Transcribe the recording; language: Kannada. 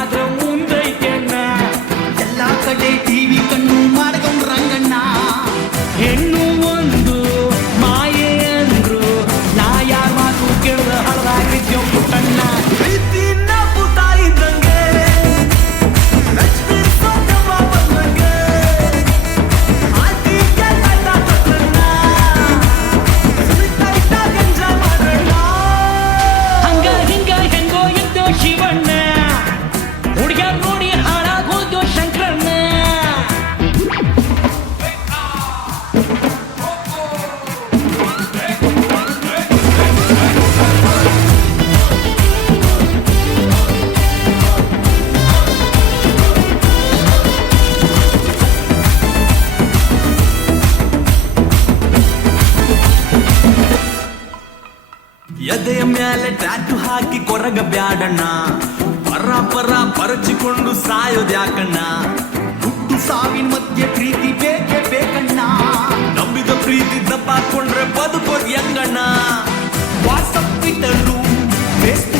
ಆದ್ರ ಮುಂದೈತೆಣ್ಣ. ಎಲ್ಲಾ ಕಡೆ ಟಿವಿ ಕಣ್ಣು ಮಾಡ್ಕೊಂಡ್ ರಂಗಣ್ಣ. ಹೆಣ್ಣು ಒಂದು ಮಾಯೆ ಅಂದ್ರು ನಾ ಯಾರ ಮಾತು ಕೇಳ್ದ ಹಳದಾಗಿದ್ಯೋ ಪುಟ್ಟಣ್ಣ. ಪ್ರೀತಿನ ಪುಟ ಇದ್ದಂಗೆ ಲಕ್ಷ್ಮೀ ಸೋದಮ್ಮ ಬಂದಂಗೆ ಆಟಿಗೆ ಕಟ್ಟ ಕೊಟ್ಟಣ್ಣ. ಸುಳಿತಾಯ್ತ ಗಂಜ ಮಾಡೋಣ. ಹಂಗ ಹಿಂಗ ಹೆಂಗೋ ಇದ್ದೋ ಶಿವಣ್ಣ, ಹುಡುಗ್ಯಾರ ನೋಡಿ ಹಾಳಾಗೋದೋ ಶಂಕರಣ್ಣ. ಎದೆಯ ಮೇಲೆ ಟ್ಯಾಟು ಹಾಕಿ ಕೊರಗ ಬ್ಯಾಡಣ್ಣ. ಪರ ಪರ ಪರಚಿಕೊಂಡು ಸಾಯೋದ್ಯಾಕಣ್ಣ. ಹುಟ್ಟು ಸಾವಿನ ಮಧ್ಯೆ ಪ್ರೀತಿ ಬೇಕೇ ಬೇಕಣ್ಣ. ನಂಬಿದ ಪ್ರೀತಿ ದಪ್ಪಾಕೊಂಡ್ರೆ ಬದುಕೋದ್ ಹೆಂಗಣ್ಣ. WhatsApp Twitter Facebook